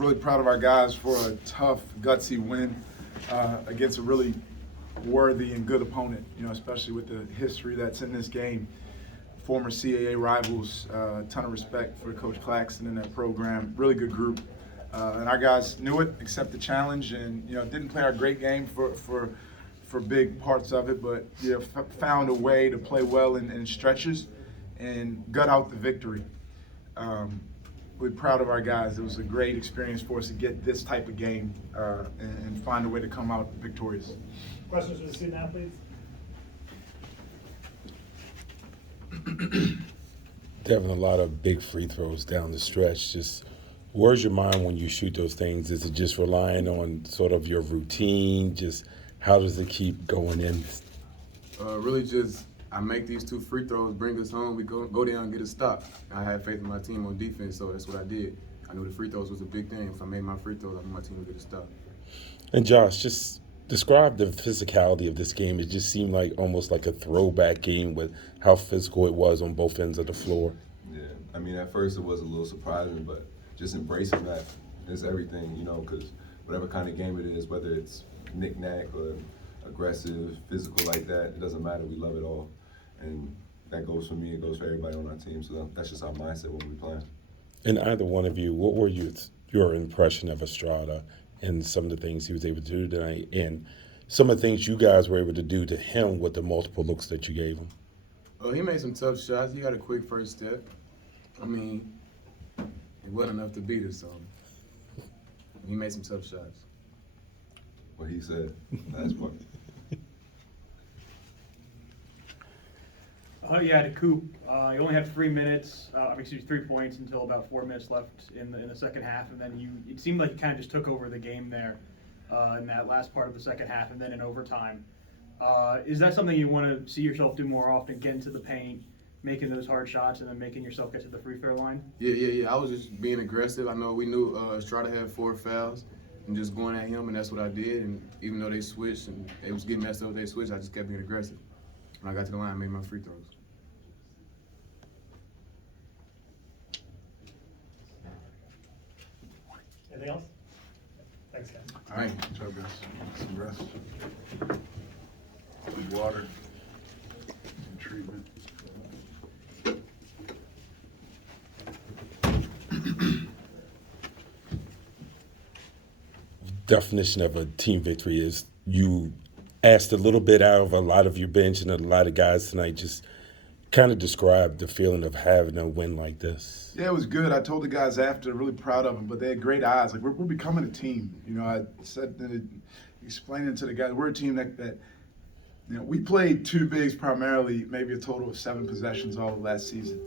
really proud of our guys for a tough, gutsy win against a really worthy and good opponent, especially with the history that's in this game. Former CAA rivals, a ton of respect for Coach Claxton and that program. Really good group. And our guys knew it, accepted the challenge, and didn't play our great game for big parts of it, but found a way to play well in stretches and gut out the victory. We're proud of our guys. It was a great experience for us to get this type of game and find a way to come out victorious. Questions for the student athletes? Devin, a lot of big free throws down the stretch. Just where's your mind when you shoot those things? Is it just relying on sort of your routine? Just how does it keep going in? Really just I make these 2 free throws, bring us home, we go down and get a stop. I had faith in my team on defense, so that's what I did. I knew the free throws was a big thing. If I made my free throws, I knew my team would get a stop. And Josh, just describe the physicality of this game. It just seemed like almost like a throwback game with how physical it was on both ends of the floor. Yeah, I mean, at first it was a little surprising, but just embracing that is everything, because whatever kind of game it is, whether it's knick-knack or aggressive, physical like that, it doesn't matter. We love it all. And that goes for me, it goes for everybody on our team. So that's just our mindset when we play. And either one of you, what were your impression of Estrada and some of the things he was able to do tonight, and some of the things you guys were able to do to him with the multiple looks that you gave him? Oh, he made some tough shots. He got a quick first step. I mean, it wasn't enough to beat us, so he made some tough shots. What he said, that's what. Yeah, to Coop, he only had 3 minutes, 3 points until about 4 minutes left in the second half, and then it seemed like you kind of just took over the game there in that last part of the second half, and then in overtime. Is that something you want to see yourself do more often, get into the paint, making those hard shots, and then making yourself get to the free throw line? Yeah. I was just being aggressive. I know we knew Estrada had 4 fouls, and just going at him, and that's what I did. And even though they switched and they was getting messed up, they switched. I just kept being aggressive. When I got to the line, I made my free throws. Anything else? Thanks, guys. All right, good job, guys. Some rest, some water, some treatment. Definition of a team victory is you asked a little bit out of a lot of your bench and a lot of guys tonight. Just kind of describe the feeling of having a win like this. Yeah, it was good. I told the guys after, really proud of them, but they had great eyes. Like, we're becoming a team. I said, explaining to the guys, we're a team that we played 2 bigs primarily, maybe a total of 7 possessions all of last season.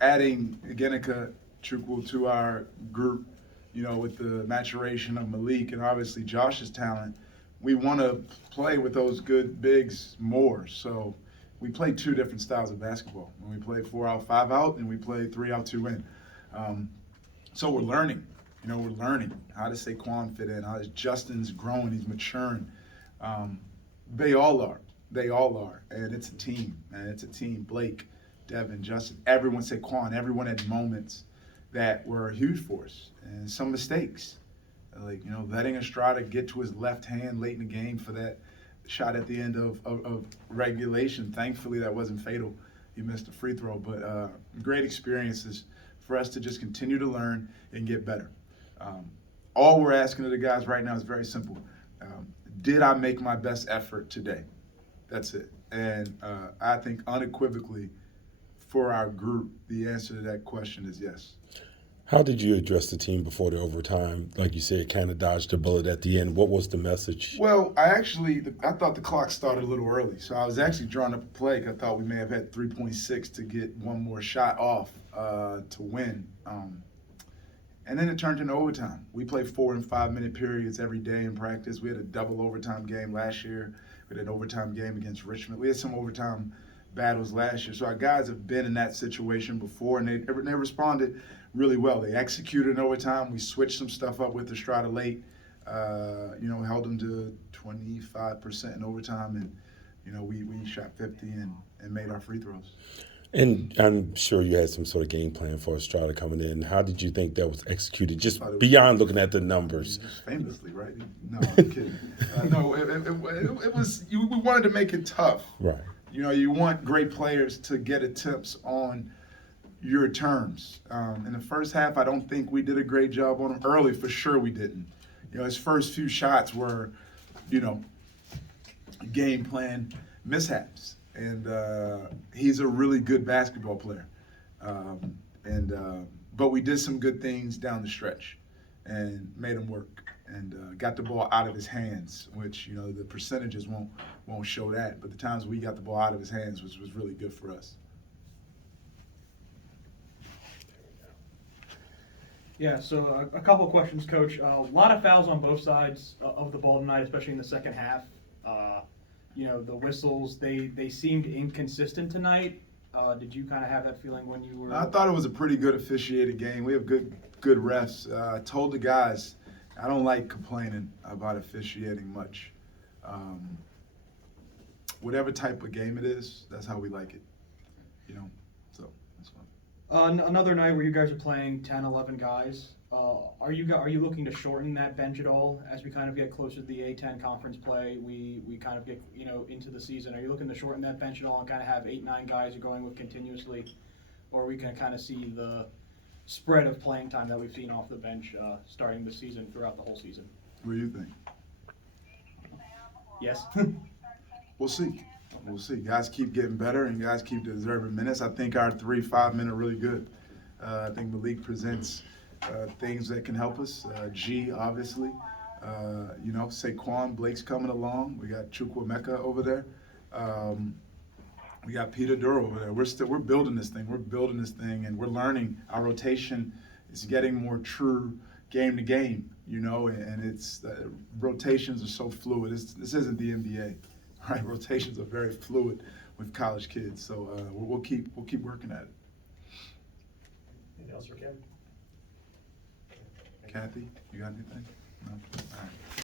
Adding Genica Chukwu to our group, with the maturation of Malik and obviously Josh's talent, we want to play with those good bigs more. So we play 2 different styles of basketball. When we play 4 out, 5 out, and we play 3 out, 2 in. So we're learning. We're learning how does Saquon fit in, how does Justin's growing, he's maturing. They all are. And it's a team, man. It's a team. Blake, Devin, Justin, everyone, Saquon, everyone had moments that were huge for us, and some mistakes. Like, letting Estrada get to his left hand late in the game for that shot at the end of regulation. Thankfully, that wasn't fatal. He missed a free throw, but great experiences for us to just continue to learn and get better. All we're asking of the guys right now is very simple. Did I make my best effort today? That's it. And I think unequivocally for our group, the answer to that question is yes. How did you address the team before the overtime? Like you said, kind of dodged a bullet at the end. What was the message? Well, I thought the clock started a little early, so I was actually drawing up a play. I thought we may have had 3.6 to get one more shot off to win. And then it turned into overtime. We play 4 and 5 minute periods every day in practice. We had a double overtime game last year. We had an overtime game against Richmond. We had some overtime battles last year. So our guys have been in that situation before, and they responded really well. They executed in overtime. We switched some stuff up with Estrada late. Held them to 25% in overtime, and we shot 50 and made our free throws. And I'm sure you had some sort of game plan for Estrada coming in. How did you think that was executed, just beyond looking at the numbers? Famously, right? No, I'm kidding. No, it was. We wanted to make it tough. Right. You know, you want great players to get attempts on your terms. In the first half, I don't think we did a great job on him. Early, for sure, we didn't. You know, his first few shots were, you know, game plan mishaps. And he's a really good basketball player. But we did some good things down the stretch and made him work and got the ball out of his hands, which, you know, the percentages won't show that. But the times we got the ball out of his hands was really good for us. Yeah, so a couple of questions, Coach. A lot of fouls on both sides of the ball tonight, especially in the second half. You know, the whistles, they seemed inconsistent tonight. Did you kind of have that feeling when you were? I thought it was a pretty good officiated game. We have good refs. I told the guys I don't like complaining about officiating much. Whatever type of game it is, that's how we like it. You know, so that's fine. Another night where you guys are playing 10, 11 guys. Are you looking to shorten that bench at all as we kind of get closer to the A10 conference play? We kind of get, you know, into the season. Are you looking to shorten that bench at all and kind of have 8, 9 guys you're going with continuously, or are we going to kind of see the spread of playing time that we've seen off the bench starting the season throughout the whole season? What do you think? Yes. We'll see. We'll see. Guys keep getting better and guys keep deserving minutes. I think our 3-5 men are really good. I think Malik presents things that can help us. G, obviously. You know, Saquon, Blake's coming along. We got Chukwuemeka over there. We got Peter Duro over there. We're building this thing. We're building this thing, and we're learning. Our rotation is getting more true game to game. You know, and it's rotations are so fluid. This isn't the NBA, right? Rotations are very fluid with college kids. So we'll keep working at it. Anything else for Kim? Kathy, you got anything? No. All right.